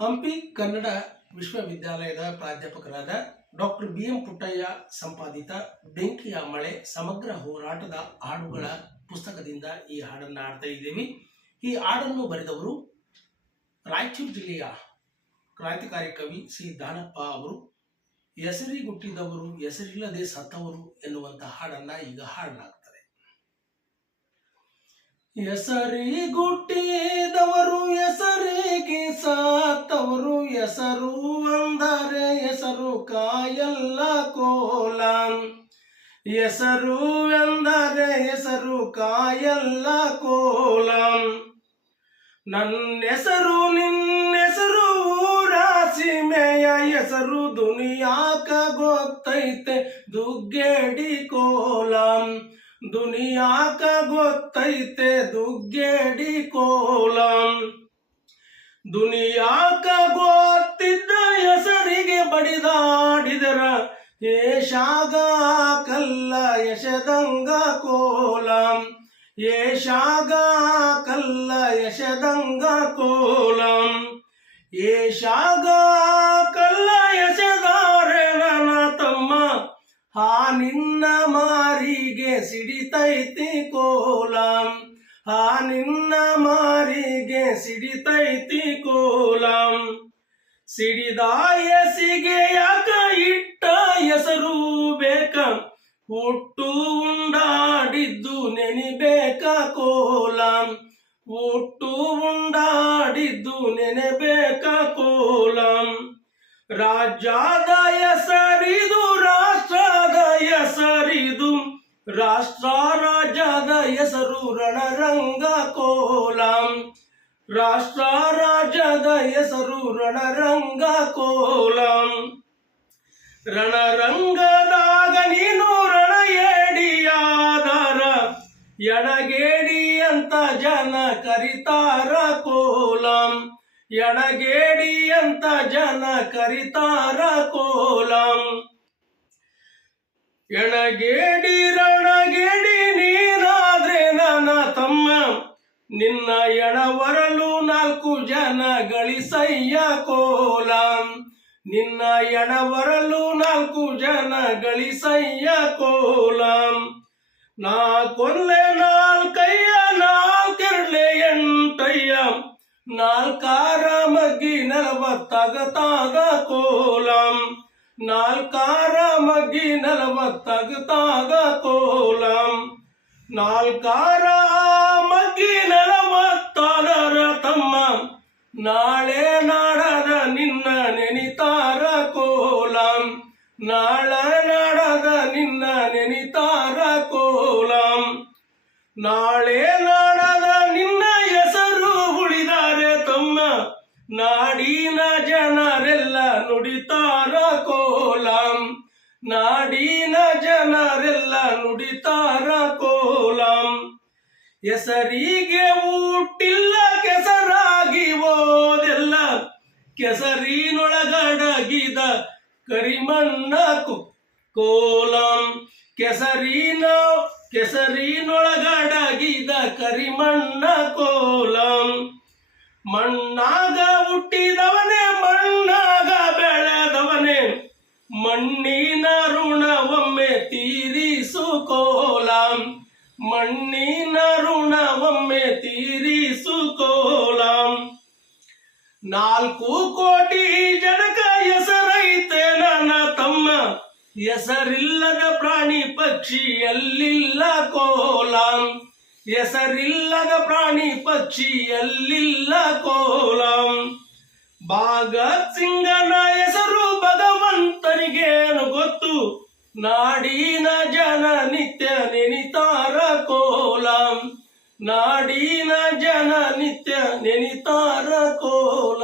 ಹಂಪಿ ಕನ್ನಡ ವಿಶ್ವವಿದ್ಯಾಲಯದ ಪ್ರಾಧ್ಯಾಪಕರಾದ doctor B M Puttaiah ಸಂಪಾದಿತ ಬೆಂಕಿಯ ಮಳೆ ಸಮಗ್ರ ಹೋರಾಟದ ಹಾಡುಗಳ ಪುಸ್ತಕದಿಂದ ಈ ಹಾಡನ್ನು ಹಾಡ್ತಾ ಇದ್ದೇವೆ. ಈ ಹಾಡನ್ನು ಬರೆದವರು ರಾಯಚೂರು ಜಿಲ್ಲೆಯ ಕ್ರಾಂತಿಕಾರಿ ಕವಿ ಸಿ ದಾನಪ್ಪ ಅವರು. ಹೆಸರಿಗುಟ್ಟಿದವರು ಹೆಸರಿಲ್ಲದೆ ಸತ್ತವರು ಎನ್ನುವಂತ ಹಾಡನ್ನ ಈಗ ಹಾಡಲಾಗ್ತದೆ. ಹೆಸರಿಗುಟ್ಟಿದವರು ಹೆಸರಿಗೆ ಸತ್ತವರು, ಹೆಸರು ಅಂದರೆ ಹೆಸರು ಕಾಯಲ್ಲ ಕೋಲ, ಹೆಸರು ಎಂದರೆ ಹೆಸರು ಕಾಯಲ್ಲ ಕೋಲ. ನನ್ನ ಹೆಸರು ನಿನ್ನೆಸರು ರಾಸಿಮೆಯ ಹೆಸರು ದುನಿಯಾಕ ಗೊತ್ತೈತೆ ದುಗ್ಗೇಡಿ ಕೋಲ, ದುನಿಯಾಕ ಗೊತ್ತೈತೆ ದುಗ್ಗೇಡಿ ಕೋಲ. ದುನಿಯಾಕ ಗೊತ್ತಿದ್ದ ಹೆಸರಿಗೆ ಬಡಿದಾಡಿದರ ಏಷಾಗ ಕಲ್ಲ ಯಶದಂಗ ಕೋಲ, ಏಷಾಗ ಕಲ್ಲ ಯಶದಂಗ ಕೋಲ. ಏಷಾಗ ಕಲ್ಲ ಯಶದಾರೆ ನನ್ನ ತಮ್ಮ, ಹಾ ನಿನ್ನ ಮಾರಿಗೆ ಸಿಡಿತೈತಿ ಕೋಲ, ಹಾ ನಿನ್ನ ಮಾರಿಗೆ ಸಿಡಿತೈತಿ ಕೋಲ. ಸಿಡಿದ ಎಸಿಗೆ ಯಾಕ ಇಟ್ಟ ಹೆಸರು ಬೇಕ, ಹುಟ್ಟು ಉಂಡಾಡಿದ್ದು ನೆನಿಬೇಕ ಕೋಲ, ಹುಟ್ಟು ಉಂಡಾಡಿದ್ದು ನೆನೆಬೇಕ ಕೋಲ. ರಾಜ್ಯದ ಹೆಸರಿದು ರಾಷ್ಟ್ರದ ಹೆಸರಿದು, ರಾಷ್ಟ್ರ ರಾಜ್ಯದ ಹೆಸರು ರಣರಂಗ ಕೋಲ, ರಾಷ್ಟ್ರ ರಾಜ್ಯದ ಹೆಸರು ರಣರಂಗ ಕೋಲ. ರಣರಂಗದಾಗ ನೀನು ರಣ ಏಡಿಯಾದರ ಎಡಗೇಡಿ ಅಂತ ಜನ ಕರಿತಾರ ಕೋಲ, ಎಡಗೇಡಿ ಅಂತ ಜನ ಕರಿತಾರ ಕೋಲ. ಎಣಗೇಡಿ ರಣಗೇಡಿ ನೀನಾದ್ರೆ ನನ್ನ ತಮ್ಮ, ನಿನ್ನ ಎಣವರಲು 4 ಜನ ಗಳಿಸಯ್ಯ ಕೋಲ, ನಿನ್ನ ಎಣವರಲು 4 ಜನ ಗಳಿಸಯ್ಯ ಕೋಲ. ನಾಲ್ಕೊಂದ್ಲೆ ನಾಲ್ಕಯ್ಯ ನಾಲ್ಕೆರಡ್ಲೆ ಎಂಟಯ್ಯ, ನಾಲ್ಕಾರ ಮಗ್ಗಿ 40 ಕೋಲ, ನಾಲ್ಕಾರ ಮಗ್ಗಿ 40 ಕೋಲ. ನಾಲ್ಕಾರ ಮಗ್ಗಿ 40 ತಮ್ಮ, ನಾಳೆ ನಾಡದ ನಿನ್ನ ನೆನಿತಾರ ಕೋಲ, ನಾಳೆ ನಾಡದ ನಿನ್ನ ನೆನಿತಾರ ಕೋಲ. ನಾಳೆ ನಾಡದ ನಿನ್ನ ಹೆಸರು ಉಳಿದಾರೆ ತಮ್ಮ, ನಾಡಿನ ಜನರೆಲ್ಲ ನುಡಿತಾರ ಕೋಲ, ನಾಡಿನ ಜನರೆಲ್ಲ ನುಡಿತಾರ ಕೋಲ. ಹೆಸರಿಗೆ ಊಟಿಲ್ಲ ಕೆಸರಾಗಿ ಓದೆಲ್ಲ, ಕೆಸರಿನೊಳಗಡಗಿದ ಕರಿಮಣ್ಣ ಕೋಲ, ಕೆಸರಿನೊಳಗಡಗಿದ ಕರಿಮಣ್ಣ ಕೋಲ. ಮಣ್ಣಾಗ ಹುಟ್ಟಿದವನೇ ಮಣ್ಣಾಗ ಬೆಳೆದವನೇ, ಮಣ್ಣಿನ ಋಣ ಒಮ್ಮೆ ತೀರಿಸು ಕೋಲ, ಮಣ್ಣಿನ ಋಣ ಒಮ್ಮೆ ತೀರಿಸು ಕೋಲ. 4 ಕೋಟಿ ಜನಕ ಹೆಸರೈತೆ ನನ್ನ ತಮ್ಮ, ಹೆಸರಿಲ್ಲದ ಪ್ರಾಣಿ ಪಕ್ಷಿ ಎಲ್ಲಿಲ್ಲ ಕೋಲ, ಹೆಸರಿಲ್ಲದ ಪ್ರಾಣಿ ಪಕ್ಷಿ ಎಲ್ಲಿಲ್ಲ ಕೋಲ. ಭಗತ್ ಸಿಂಗನ ಹೆಸರು ಭಗವಂತನಿಗೇನು ಗೊತ್ತು, ನಾಡಿನ ಜನ ನಿತ್ಯ ನೆನಿತಾರ ಕೋಲ, ನಾಡಿನ ಜನ ನಿತ್ಯ ನೆನಿತಾರ ಕೋಲ.